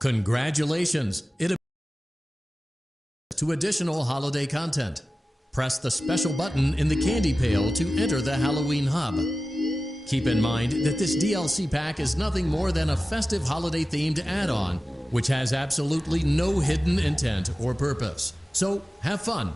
Congratulations! It to additional holiday content. Press the special button in the candy pail to enter the Halloween hub. Keep in mind that this DLC pack is nothing more than a festive holiday-themed add-on, which has absolutely no hidden intent or purpose. So, have fun!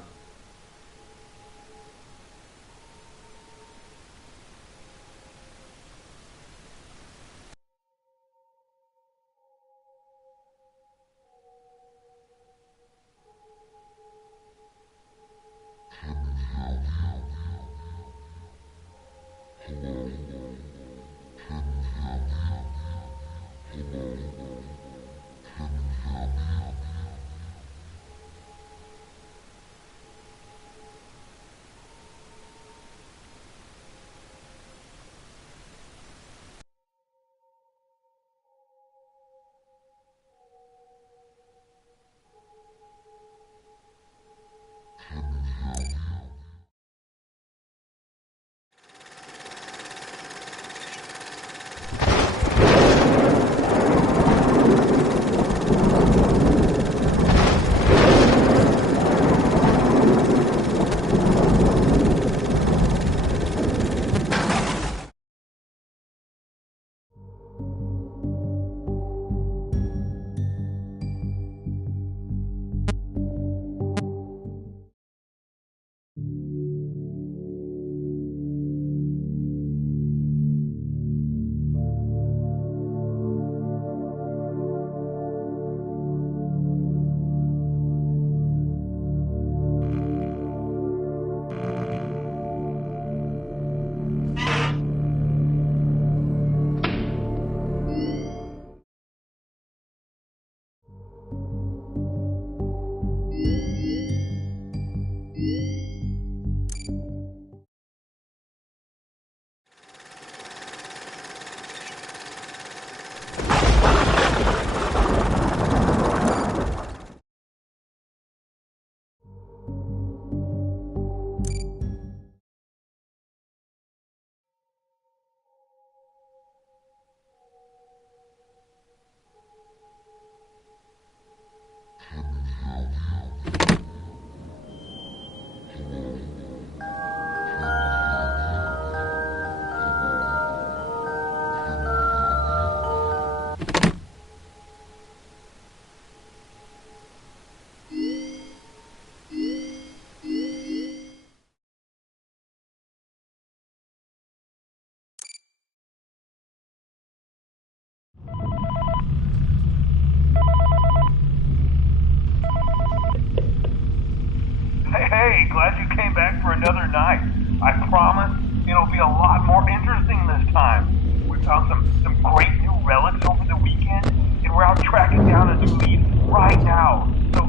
Hey, glad you came back for another night. I promise it'll be a lot more interesting this time. We found some great new relics over the weekend, and we're out tracking down a new lead right now. So,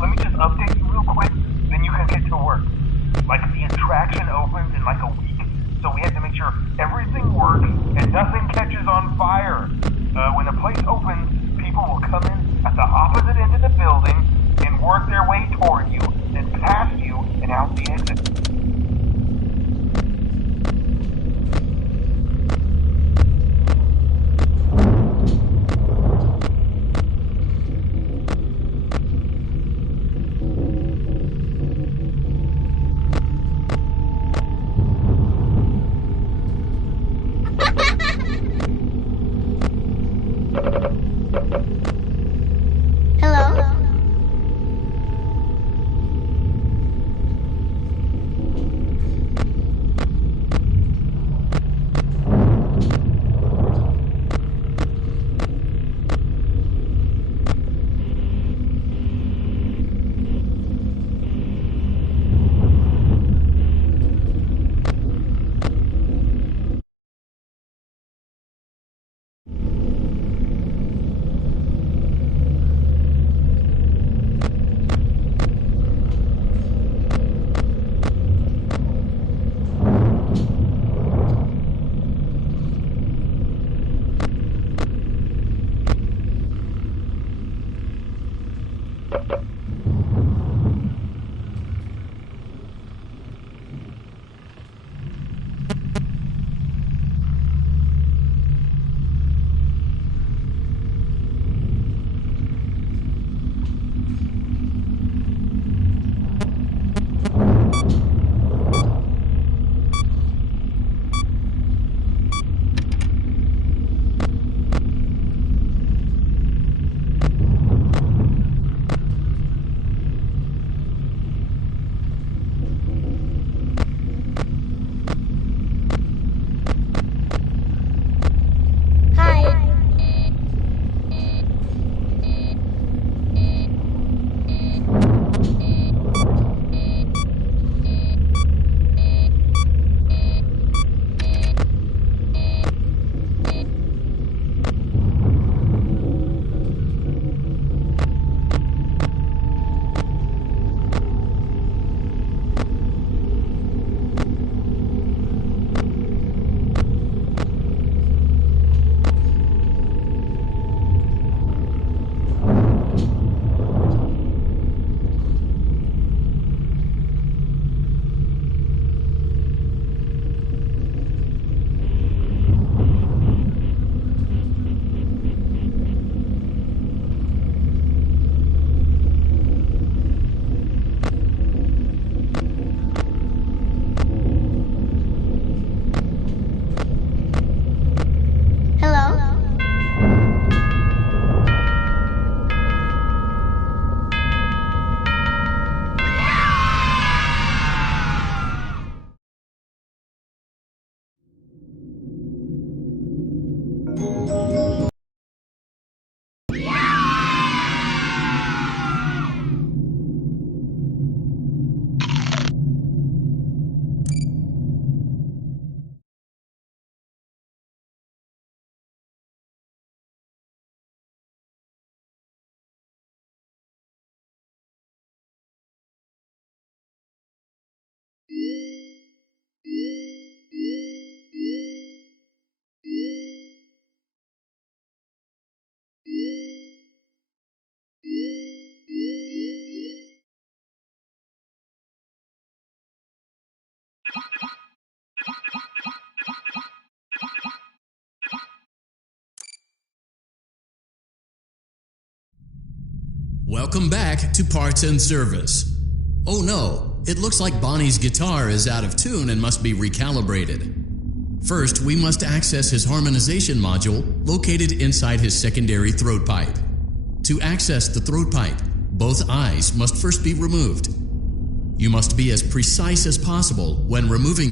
let me just update you real quick, then you can get to work. Like, the attraction opens in like a week, so we have to make sure everything works and nothing catches on fire. When the place opens, people will come in at the opposite end of the building and work their way toward you, then past you and out the exit. Welcome back to Parts and Service. Oh no, it looks like Bonnie's guitar is out of tune and must be recalibrated. First, we must access his harmonization module located inside his secondary throat pipe. To access the throat pipe, both eyes must first be removed. You must be as precise as possible when removing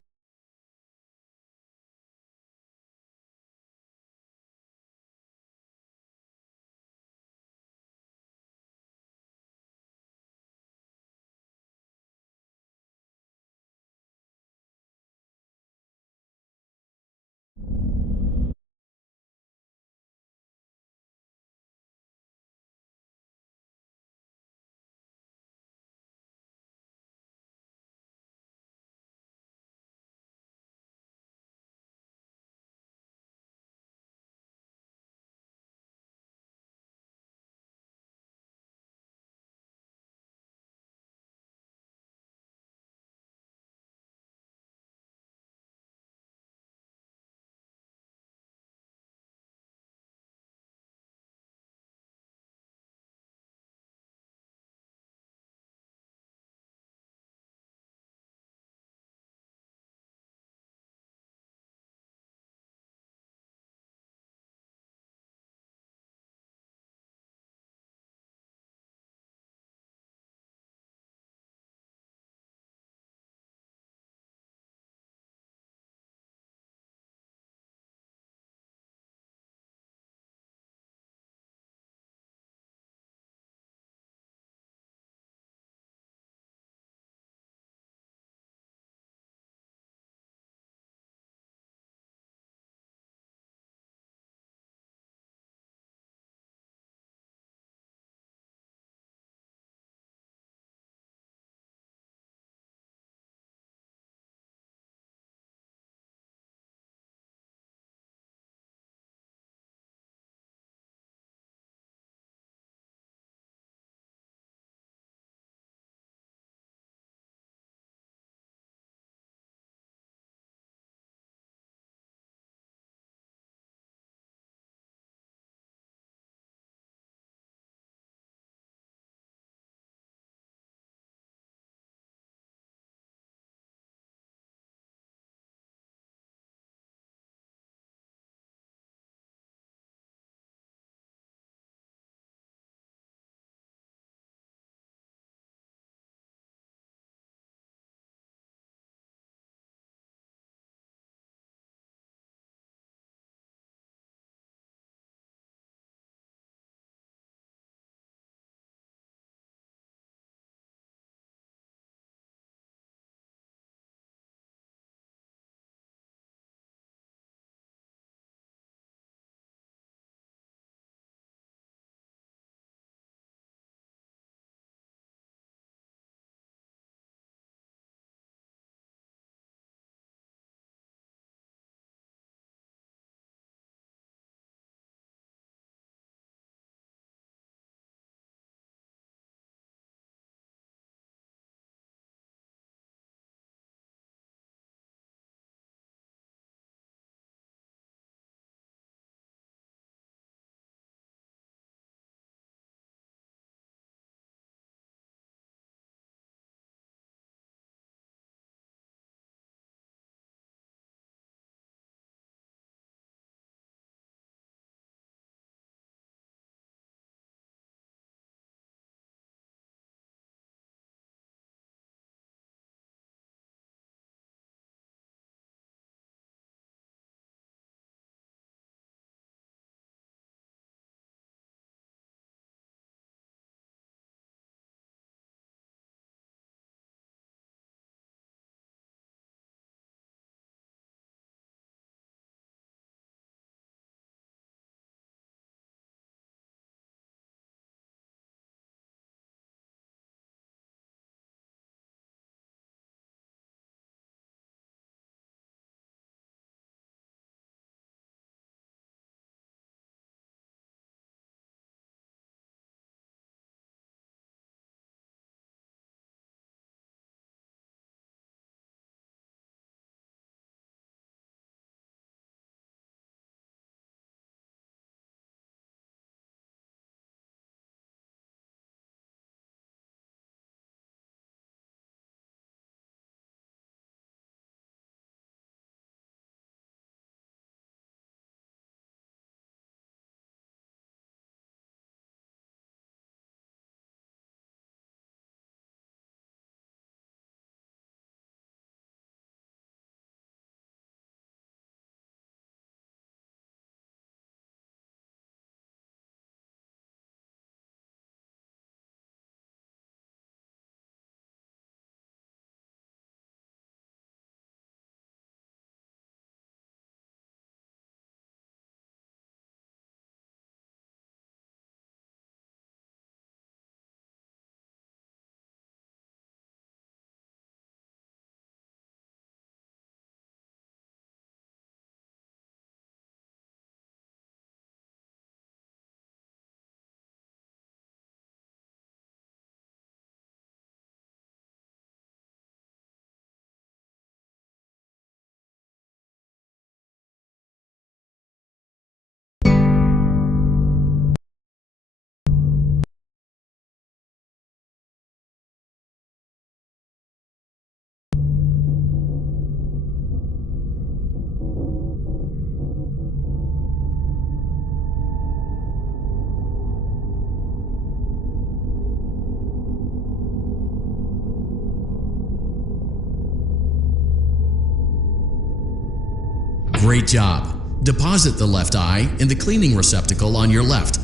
Great job. Deposit the left eye in the cleaning receptacle on your left.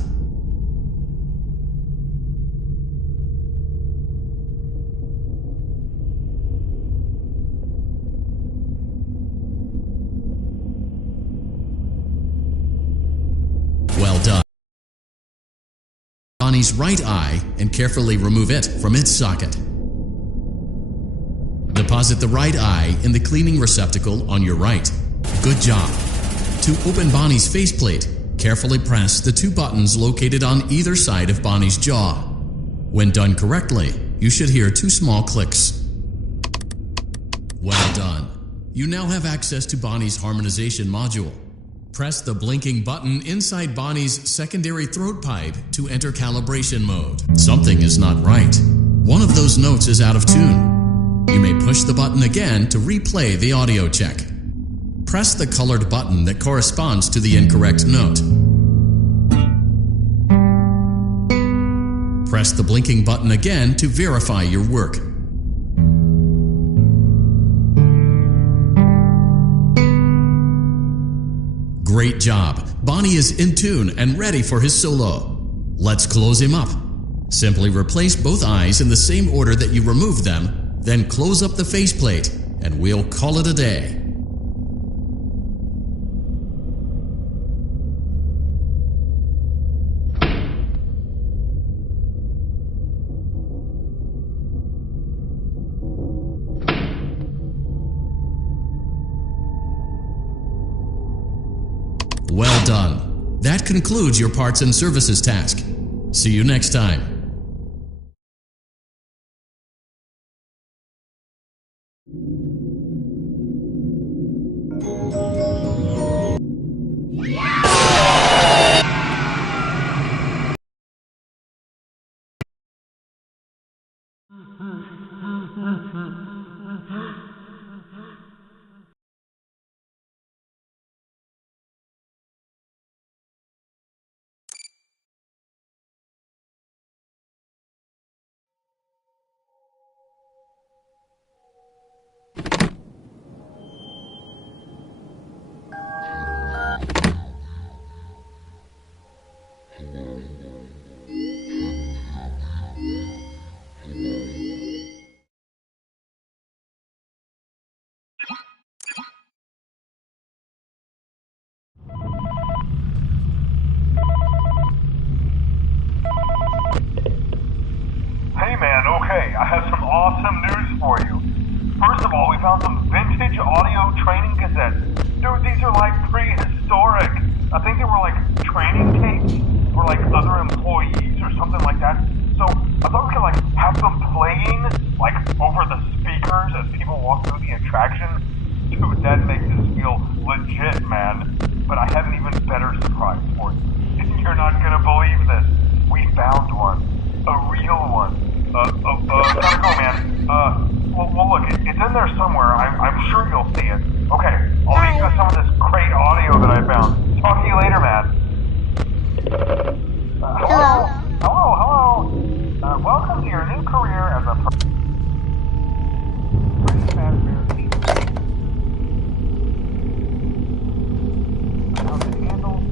Well done. Bonnie's right eye and carefully remove it from its socket. Deposit the right eye in the cleaning receptacle on your right. Good job. To open Bonnie's faceplate, carefully press the two buttons located on either side of Bonnie's jaw. When done correctly, you should hear two small clicks. Well done. You now have access to Bonnie's harmonization module. Press the blinking button inside Bonnie's secondary throat pipe to enter calibration mode. Something is not right. One of those notes is out of tune. You may push the button again to replay the audio check. Press the colored button that corresponds to the incorrect note. Press the blinking button again to verify your work. Great job. Bonnie is in tune and ready for his solo. Let's close him up. Simply replace both eyes in the same order that you removed them, then close up the faceplate, and we'll call it a day. Well done. That concludes your parts and services task. See you next time. Hey man, okay, I have some awesome news for you. First of all, we found some vintage audio training cassettes. Dude, these are like prehistoric. I think they were like training tapes for like other employees or something like that. So I thought we could like have them playing like over the speakers as people walk through the attraction. Dude, that makes us feel legit, man. But I have an even better surprise for you. You're not gonna believe this. We found one. A real one. Gotta go, man. Well, look, it's in there somewhere. I'm sure you'll see it. Okay, I'll leave you with some of this great audio that I found. Talk to you later, man. Hello. Welcome to your new career as a How's it handled?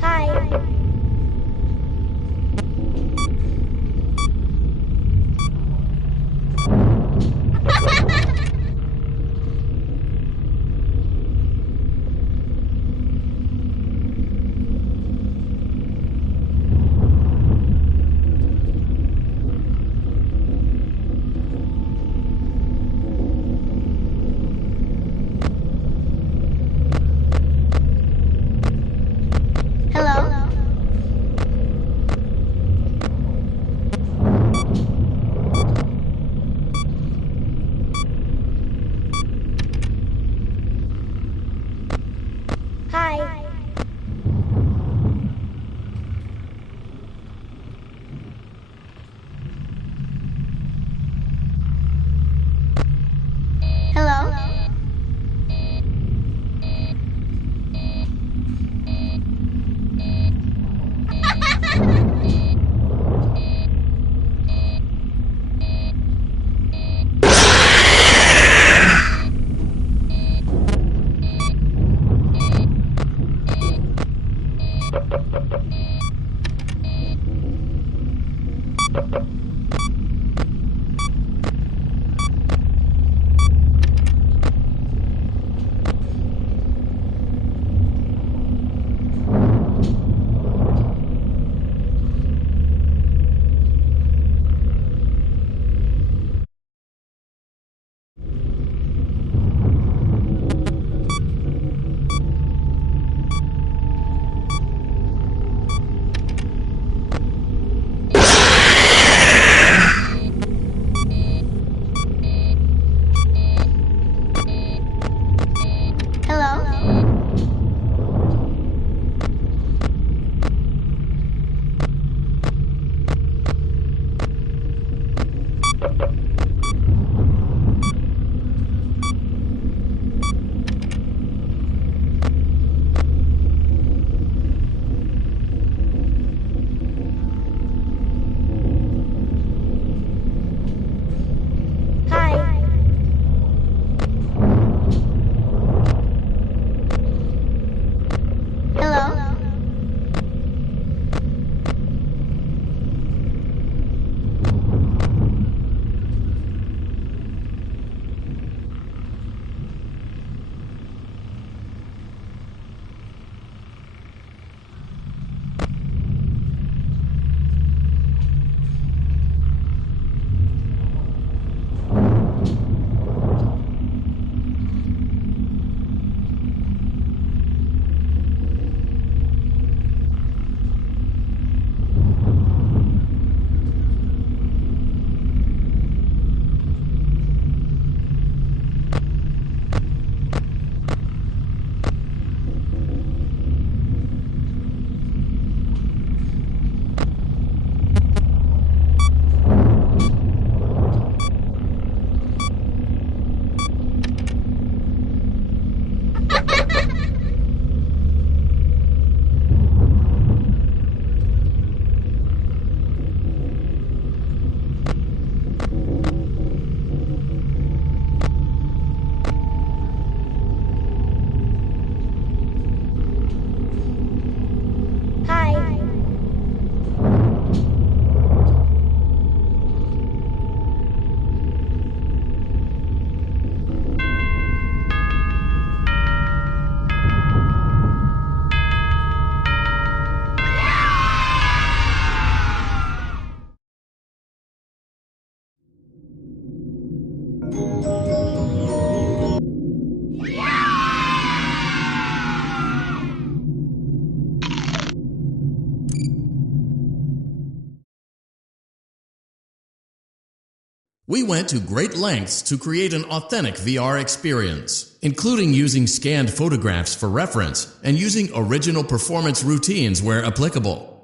Hi. We went to great lengths to create an authentic VR experience, including using scanned photographs for reference and using original performance routines where applicable.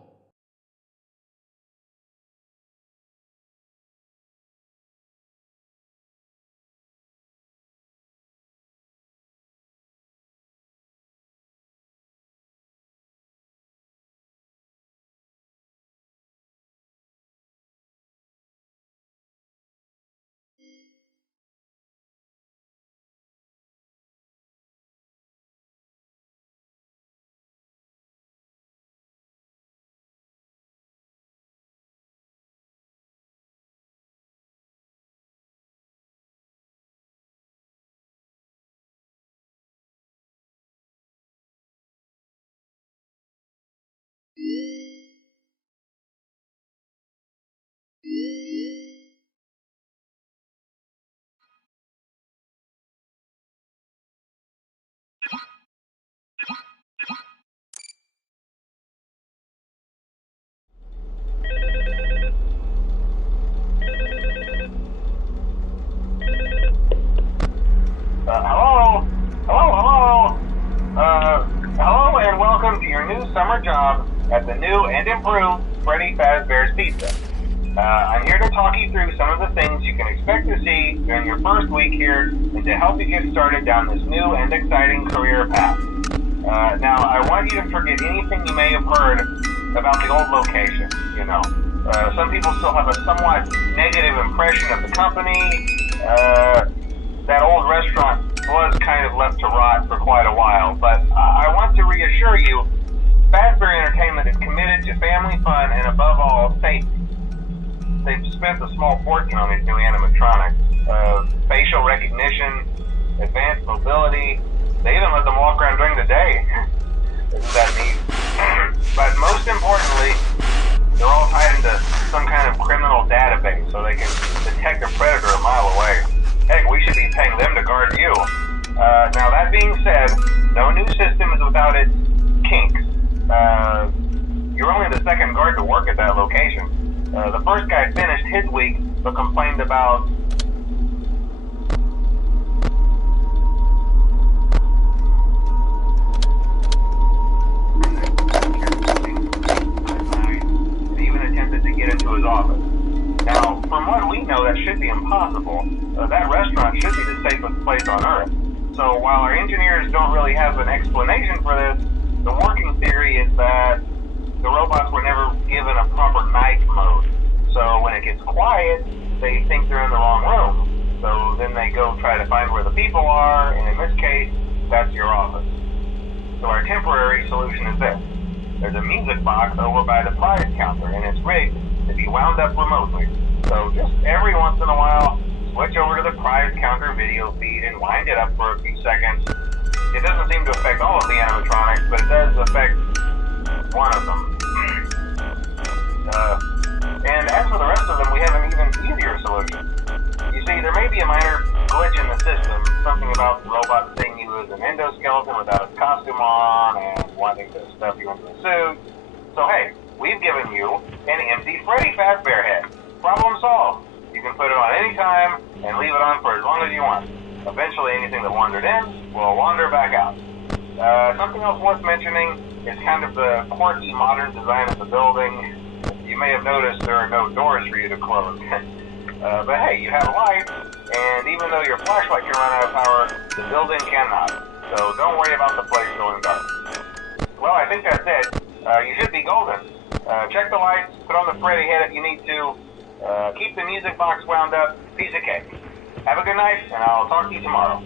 Hello and welcome to your new summer job at the new and improved Freddy Fazbear's Pizza. I'm here to talk you through some of the things you can expect to see during your first week here and to help you get started down this new and exciting career path. Now, I want you to forget anything you may have heard about the old location, you know. Some people still have a somewhat negative impression of the company. That old restaurant was kind of left to rot for quite a while, but I want to reassure you, Fazbear to family fun and, above all, safety. They've spent a small fortune on these new animatronics. Facial recognition, advanced mobility. They even let them walk around during the day. Isn't that neat? But most importantly, they're all tied into some kind of criminal database so they can detect a predator a mile away. Heck, we should be paying them to guard you. Now, that being said, no new system is without its kinks. You're only the second guard to work at that location. The first guy finished his week but complained about into his office. Now, from what we know, that should be impossible. That restaurant should be the safest place on Earth. So while our engineers don't really have an explanation for this, the working theory is that the robots were never given a proper night mode. So when it gets quiet, they think they're in the wrong room. So then they go try to find where the people are, and in this case, that's your office. So our temporary solution is this. There's a music box over by the prize counter, and it's rigged to be wound up remotely. So just every once in a while, switch over to the prize counter video feed and wind it up for a few seconds. It doesn't seem to affect all of the animatronics, but it does affect one of them. And as for the rest of them, we have an even easier solution. You see, there may be a minor glitch in the system, something about the robot seeing you as an endoskeleton without its costume on and wanting to stuff you into a suit. So hey, we've given you an empty Freddy Fazbear head. Problem solved. You can put it on any time and leave it on for as long as you want. Eventually anything that wandered in will wander back out. Something else worth mentioning is kind of the quirky modern design of the building. You may have noticed there are no doors for you to close. But hey, you have a light, and even though your flashlight can run out of power, the building cannot. So don't worry about the place going dark. Well, I think that's it. You should be golden. Check the lights, put on the Freddy head if you need to. Keep the music box wound up. Piece of cake. Have a good night, and I'll talk to you tomorrow.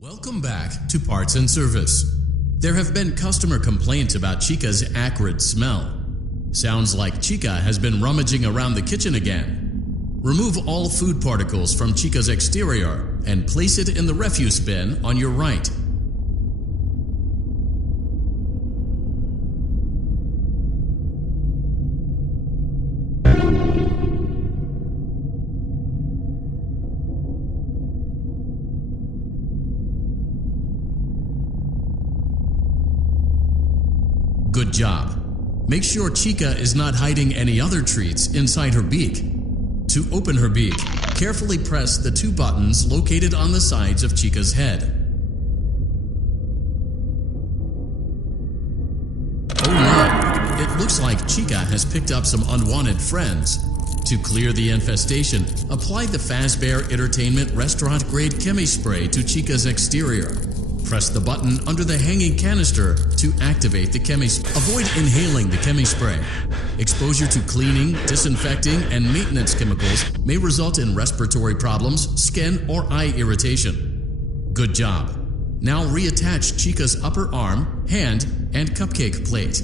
Welcome back to Parts and Service. There have been customer complaints about Chica's acrid smell. Sounds like Chica has been rummaging around the kitchen again. Remove all food particles from Chica's exterior and place it in the refuse bin on your right. Good job. Make sure Chica is not hiding any other treats inside her beak. To open her beak, carefully press the two buttons located on the sides of Chica's head. Oh no! It looks like Chica has picked up some unwanted friends. To clear the infestation, apply the Fazbear Entertainment Restaurant Grade Chemi Spray to Chica's exterior. Press the button under the hanging canister to activate the Chemi Spray. Avoid inhaling the Chemi Spray. Exposure to cleaning, disinfecting, and maintenance chemicals may result in respiratory problems, skin, or eye irritation. Good job. Now reattach Chica's upper arm, hand, and cupcake plate.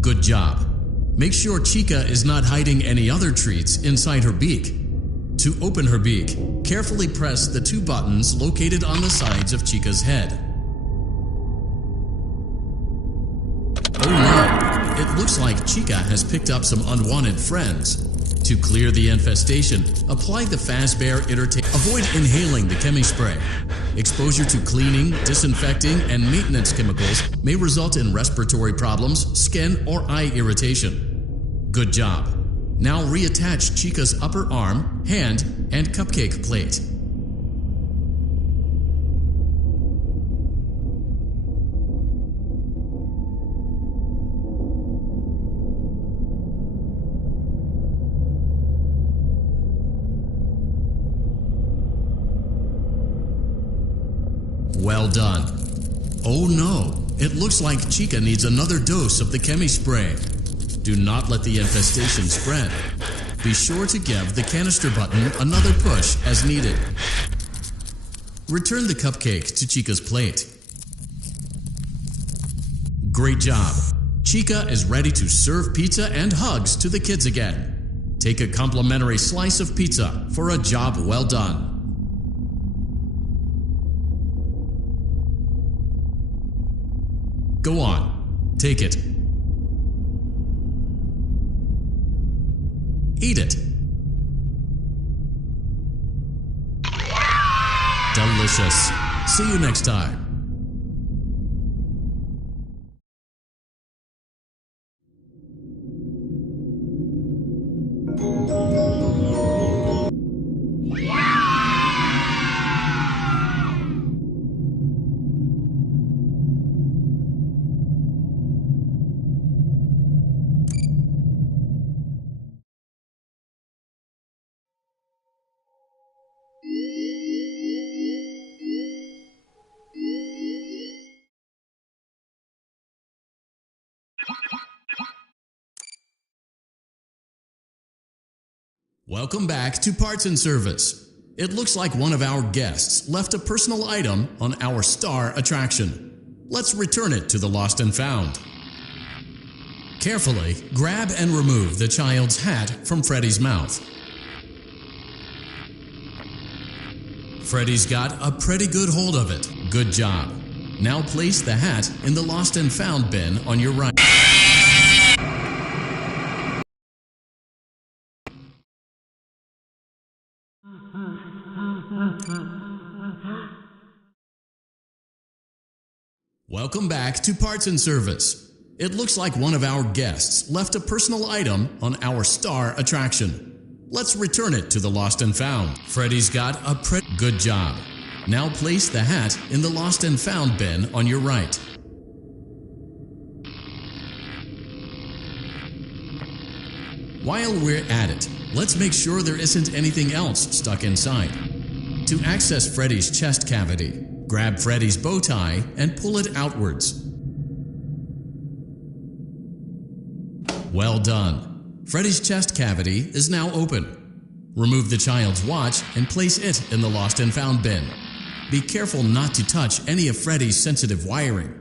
Good job. Make sure Chica is not hiding any other treats inside her beak. To open her beak, carefully press the two buttons located on the sides of Chica's head. Oh no! It looks like Chica has picked up some unwanted friends. To clear the infestation, apply the Fazbear Entertainment. Avoid inhaling the Chemi Spray. Exposure to cleaning, disinfecting, and maintenance chemicals may result in respiratory problems, skin, or eye irritation. Good job. Now reattach Chica's upper arm, hand, and cupcake plate. Well done. Oh no, it looks like Chica needs another dose of the Chemi Spray. Do not let the infestation spread. Be sure to give the canister button another push as needed. Return the cupcake to Chica's plate. Great job. Chica is ready to serve pizza and hugs to the kids again. Take a complimentary slice of pizza for a job well done. Go on, take it. Eat it. Delicious. See you next time. Welcome back to Parts and Service. It looks like one of our guests left a personal item on our star attraction. Let's return it to the Lost and Found. Carefully grab and remove the child's hat from Freddy's mouth. Freddy's got a pretty good hold of it. Good job. Now place the hat in the Lost and Found bin on your right. Welcome back to Parts and Service. It looks like one of our guests left a personal item on our star attraction. Let's return it to the Lost and Found. Freddy's got a pretty good job. Now place the hat in the Lost and Found bin on your right. While we're at it, let's make sure there isn't anything else stuck inside. To access Freddy's chest cavity, grab Freddy's bow tie and pull it outwards. Well done. Freddy's chest cavity is now open. Remove the child's watch and place it in the Lost and Found bin. Be careful not to touch any of Freddy's sensitive wiring.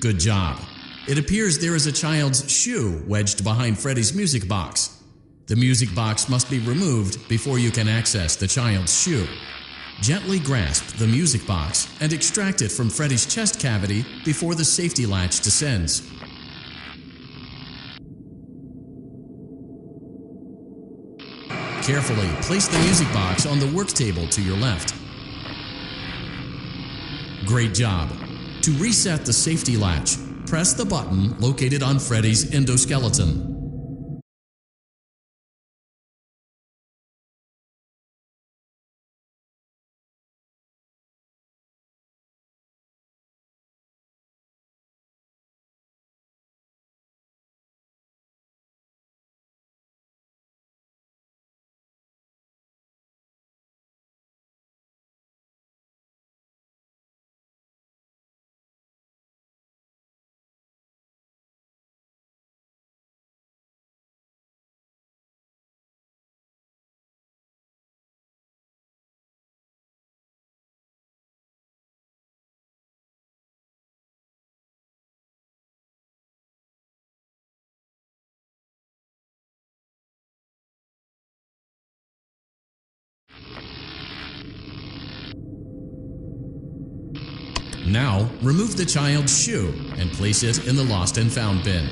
Good job. It appears there is a child's shoe wedged behind Freddy's music box. The music box must be removed before you can access the child's shoe. Gently grasp the music box and extract it from Freddy's chest cavity before the safety latch descends. Carefully place the music box on the work table to your left. Great job. To reset the safety latch, press the button located on Freddy's endoskeleton. Now, remove the child's shoe and place it in the Lost and Found bin.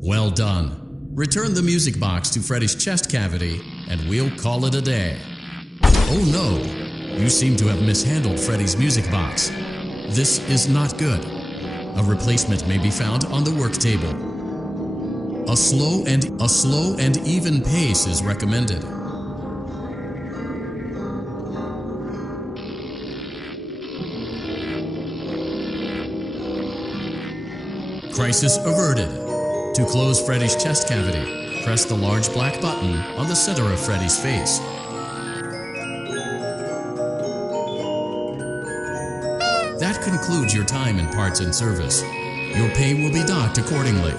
Well done. Return the music box to Freddy's chest cavity and we'll call it a day. Oh no! You seem to have mishandled Freddy's music box. This is not good. A replacement may be found on the work table. A slow and even pace is recommended. Crisis averted. To close Freddy's chest cavity, press the large black button on the center of Freddy's face. That concludes your time in Parts and Service. Your pay will be docked accordingly.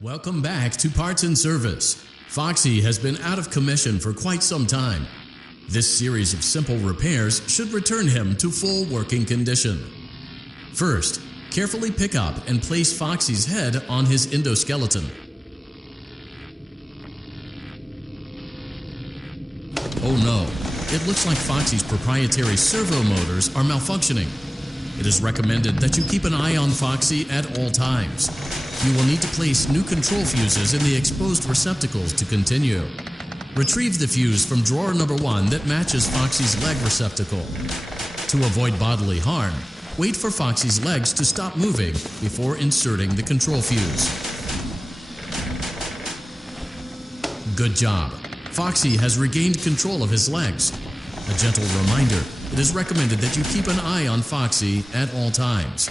Welcome back to Parts and Service. Foxy has been out of commission for quite some time. This series of simple repairs should return him to full working condition. First, carefully pick up and place Foxy's head on his endoskeleton. Oh no, it looks like Foxy's proprietary servo motors are malfunctioning. It is recommended that you keep an eye on Foxy at all times. You will need to place new control fuses in the exposed receptacles to continue. Retrieve the fuse from drawer number 1 that matches Foxy's leg receptacle. To avoid bodily harm, wait for Foxy's legs to stop moving before inserting the control fuse. Good job. Foxy has regained control of his legs. A gentle reminder, it is recommended that you keep an eye on Foxy at all times.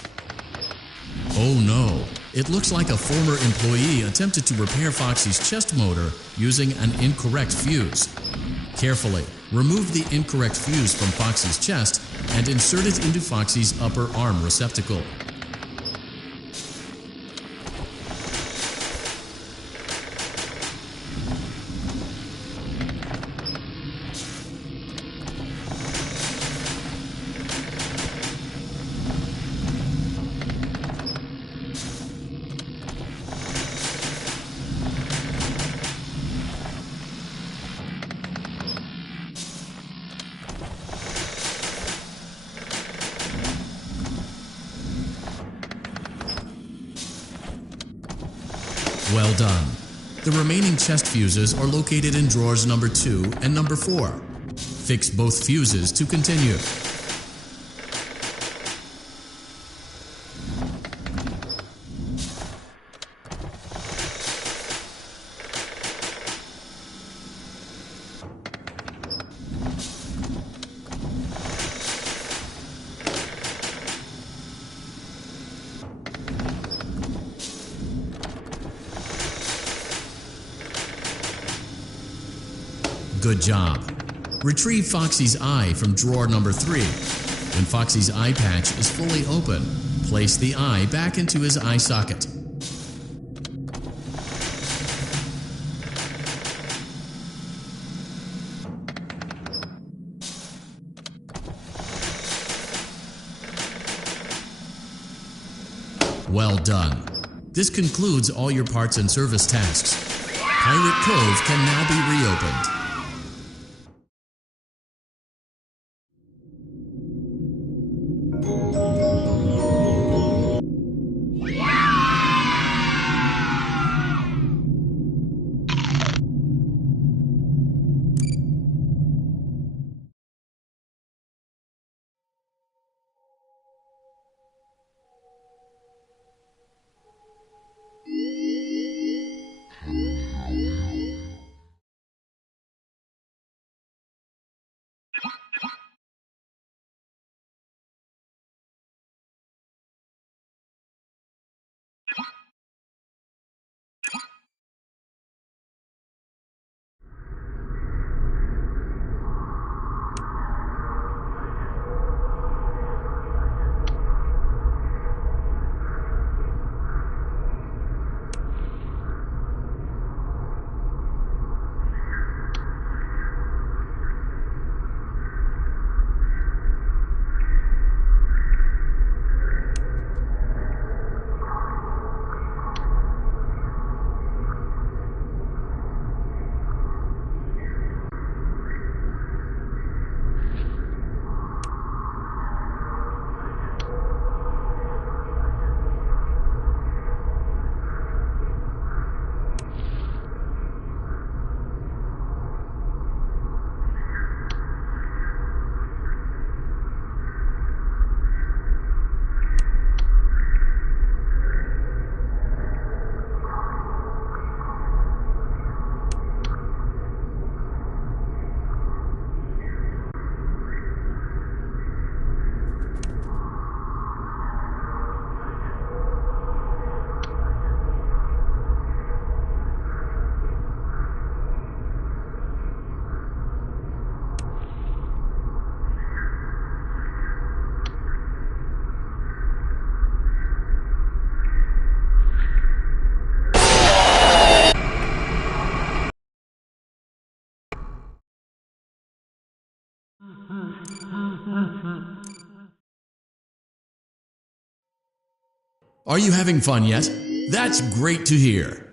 Oh no, it looks like a former employee attempted to repair Foxy's chest motor using an incorrect fuse. Carefully, remove the incorrect fuse from Foxy's chest and insert it into Foxy's upper arm receptacle. Well done. The remaining chest fuses are located in drawers number 2 and number 4. Fix both fuses to continue. Good job. Retrieve Foxy's eye from drawer number 3. When Foxy's eye patch is fully open, place the eye back into his eye socket. Well done. This concludes all your parts and service tasks. Pirate Cove can now be reopened. Are you having fun yet? That's great to hear.